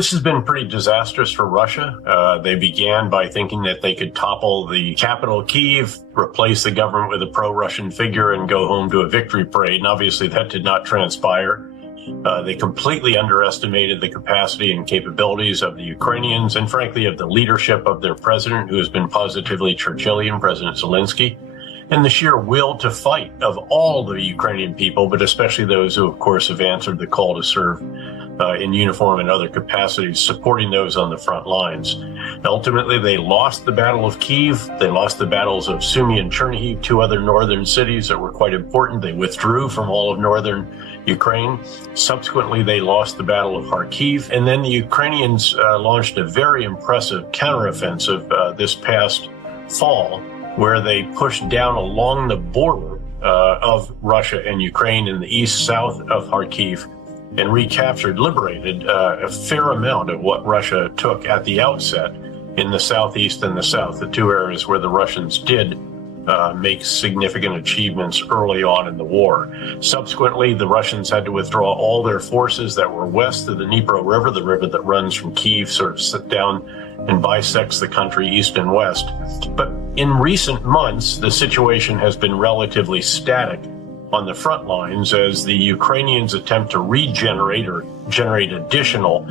This has been pretty disastrous for Russia. They began by thinking that they could topple the capital, Kyiv, replace the government with a pro-Russian figure, and go home to a victory parade. And obviously that did not transpire. They completely underestimated the capacity and capabilities of the Ukrainians and, frankly, of the leadership of their president, who has been positively Churchillian, President Zelensky, and the sheer will to fight of all the Ukrainian people, but especially those who, of course, have answered the call to serve in uniform and other capacities, supporting those on the front lines. Ultimately, they lost the Battle of Kyiv. They lost the battles of Sumy and Chernihiv, two other northern cities that were quite important. They withdrew from all of northern Ukraine. Subsequently, they lost the Battle of Kharkiv. And then the Ukrainians launched a very impressive counteroffensive this past fall, where they pushed down along the border of Russia and Ukraine in the east, south of Kharkiv, and recaptured, liberated a fair amount of what Russia took at the outset in the southeast and the south, the two areas where the Russians did make significant achievements early on in the war. Subsequently, the Russians had to withdraw all their forces that were west of the Dnipro River, the river that runs from Kyiv, sort of sit down and bisects the country east and west. But in recent months, the situation has been relatively static on the front lines as the Ukrainians attempt to regenerate or generate additional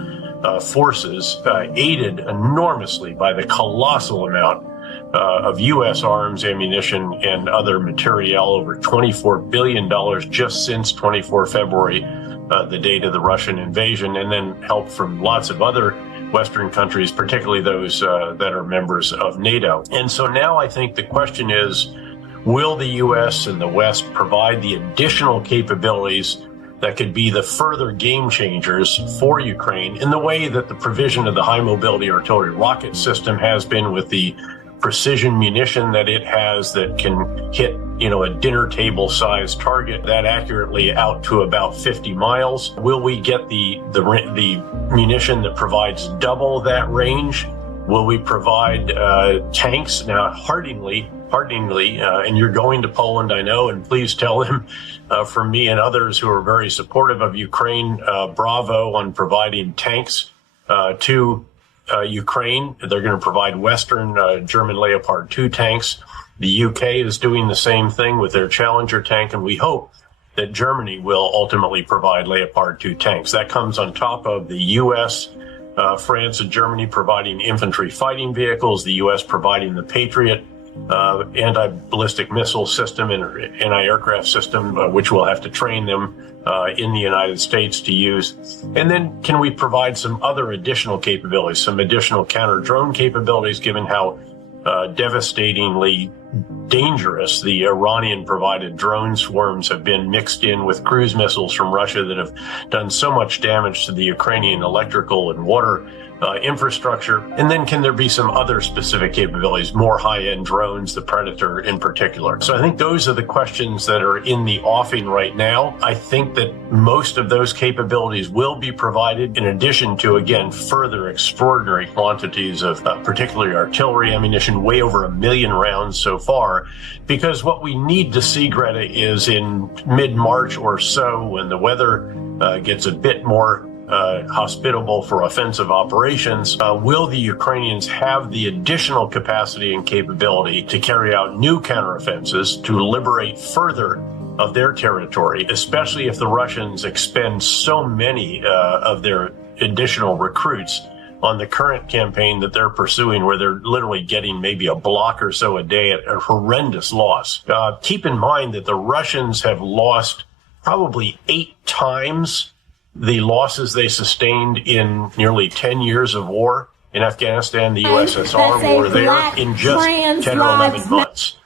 forces, aided enormously by the colossal amount of U.S. arms, ammunition, and other material, over $24 billion just since 24 February, the date of the Russian invasion, and then help from lots of other Western countries, particularly those that are members of NATO. And so now I think the question is, will the U.S. and the West provide the additional capabilities that could be the further game changers for Ukraine in the way that the provision of the high mobility artillery rocket system has been, with the precision munition that it has that can hit, a dinner table sized target that accurately out to about 50 miles? Will we get the munition that provides double that range? Will we provide tanks? Now, heartily, and you're going to Poland, I know, and please tell them from me and others who are very supportive of Ukraine, bravo on providing tanks to Ukraine. They're going to provide Western German Leopard 2 tanks. The UK is doing the same thing with their Challenger tank, and we hope that Germany will ultimately provide Leopard 2 tanks. That comes on top of the US, France, and Germany providing infantry fighting vehicles, the US providing the Patriot anti-ballistic missile system and anti-aircraft system, which we'll have to train them in the United States to use. And then can we provide some other additional capabilities, some additional counter-drone capabilities, given how devastatingly dangerous the Iranian-provided drone swarms have been, mixed in with cruise missiles from Russia that have done so much damage to the Ukrainian electrical and water infrastructure. And then can there be some other specific capabilities, more high-end drones, the Predator in particular? So I think those are the questions that are in the offing right now. I think that most of those capabilities will be provided, in addition to, again, further extraordinary quantities of particularly artillery ammunition, way over 1 million rounds so far, because what we need to see, Greta, is in mid-March or so, when the weather gets a bit more hospitable for offensive operations, will the Ukrainians have the additional capacity and capability to carry out new counteroffensives to liberate further of their territory, especially if the Russians expend so many of their additional recruits on the current campaign that they're pursuing, where they're literally getting maybe a block or so a day at a horrendous loss. Keep in mind that the Russians have lost probably 8 times the losses they sustained in nearly 10 years of war in Afghanistan, the USSR war there, in just 10 or 11 months.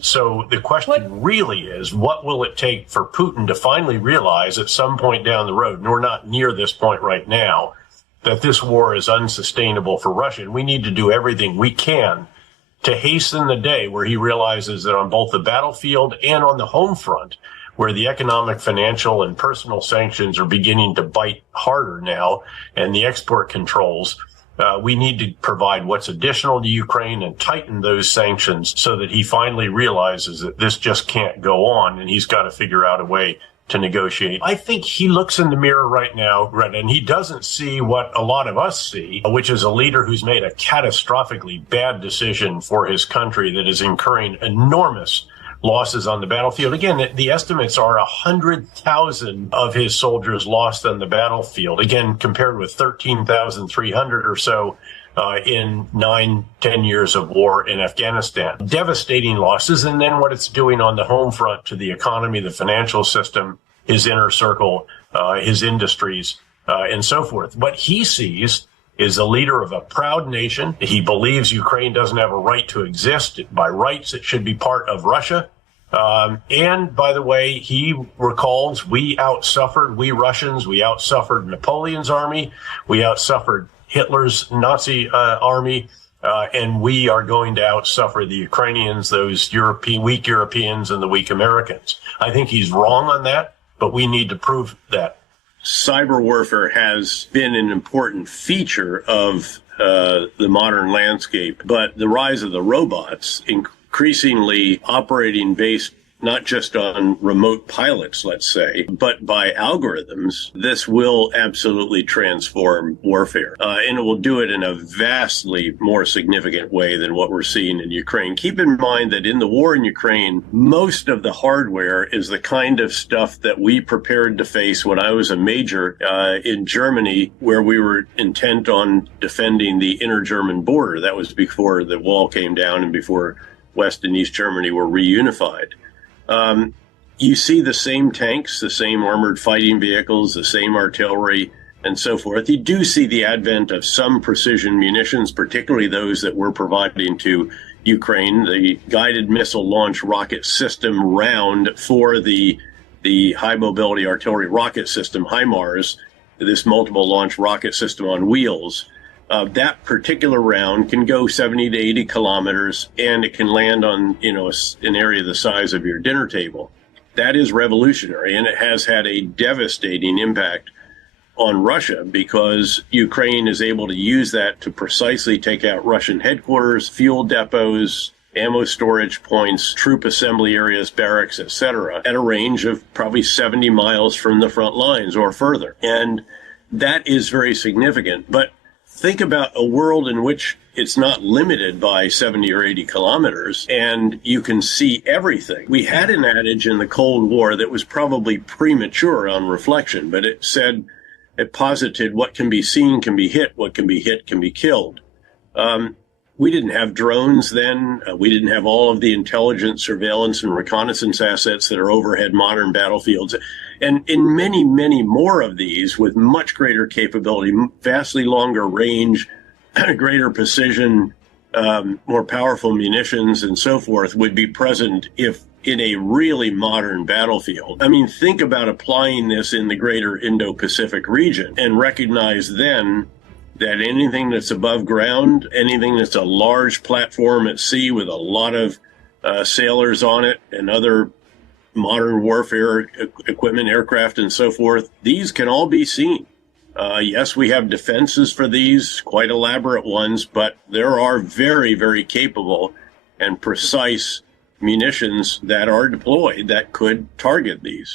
So the question really is, what will it take for Putin to finally realize at some point down the road, and we're not near this point right now, that this war is unsustainable for Russia, and we need to do everything we can to hasten the day where he realizes that on both the battlefield and on the home front, where the economic, financial, and personal sanctions are beginning to bite harder now, and the export controls, we need to provide what's additional to Ukraine and tighten those sanctions so that he finally realizes that this just can't go on, and he's got to figure out a way to negotiate. I think he looks in the mirror right now, Greta, and he doesn't see what a lot of us see, which is a leader who's made a catastrophically bad decision for his country that is incurring enormous losses on the battlefield. Again, the estimates are 100,000 of his soldiers lost on the battlefield. Again, compared with 13,300 or so in 9-10 years of war in Afghanistan. Devastating losses. And then what it's doing on the home front to the economy, the financial system, his inner circle, his industries, and so forth. What he sees is a leader of a proud nation. He believes Ukraine doesn't have a right to exist. By rights, it should be part of Russia. And by the way, he recalls we Russians, we outsuffered Napoleon's army. We outsuffered Hitler's Nazi army. And we are going to outsuffer the Ukrainians, those weak Europeans and the weak Americans. I think he's wrong on that, but we need to prove that. Cyber warfare has been an important feature of the modern landscape, but the rise of the robots, increasingly operating based not just on remote pilots, let's say, but by algorithms, this will absolutely transform warfare. And it will do it in a vastly more significant way than what we're seeing in Ukraine. Keep in mind that in the war in Ukraine, most of the hardware is the kind of stuff that we prepared to face when I was a major in Germany, where we were intent on defending the inner German border. That was before the wall came down and before West and East Germany were reunified. You see the same tanks, the same armored fighting vehicles, the same artillery, and so forth. You do see the advent of some precision munitions, particularly those that we're providing to Ukraine, the guided missile launch rocket system round for the high mobility artillery rocket system, HIMARS, this multiple launch rocket system on wheels. That particular round can go 70 to 80 kilometers, and it can land on, an area the size of your dinner table. That is revolutionary, and it has had a devastating impact on Russia because Ukraine is able to use that to precisely take out Russian headquarters, fuel depots, ammo storage points, troop assembly areas, barracks, etc., at a range of probably 70 miles from the front lines or further. And that is very significant. But think about a world in which it's not limited by 70 or 80 kilometers and you can see everything. We had an adage in the Cold War that was probably premature on reflection, but it posited what can be seen can be hit, what can be hit can be killed. We didn't have drones then. We didn't have all of the intelligence, surveillance, and reconnaissance assets that are overhead modern battlefields. And in many, many more of these with much greater capability, vastly longer range, greater precision, more powerful munitions, and so forth would be present if in a really modern battlefield. I mean, think about applying this in the greater Indo-Pacific region and recognize then that anything that's above ground, anything that's a large platform at sea with a lot of sailors on it and other modern warfare equipment, aircraft, and so forth, these can all be seen. Yes, we have defenses for these, quite elaborate ones, but there are very, very capable and precise munitions that are deployed that could target these.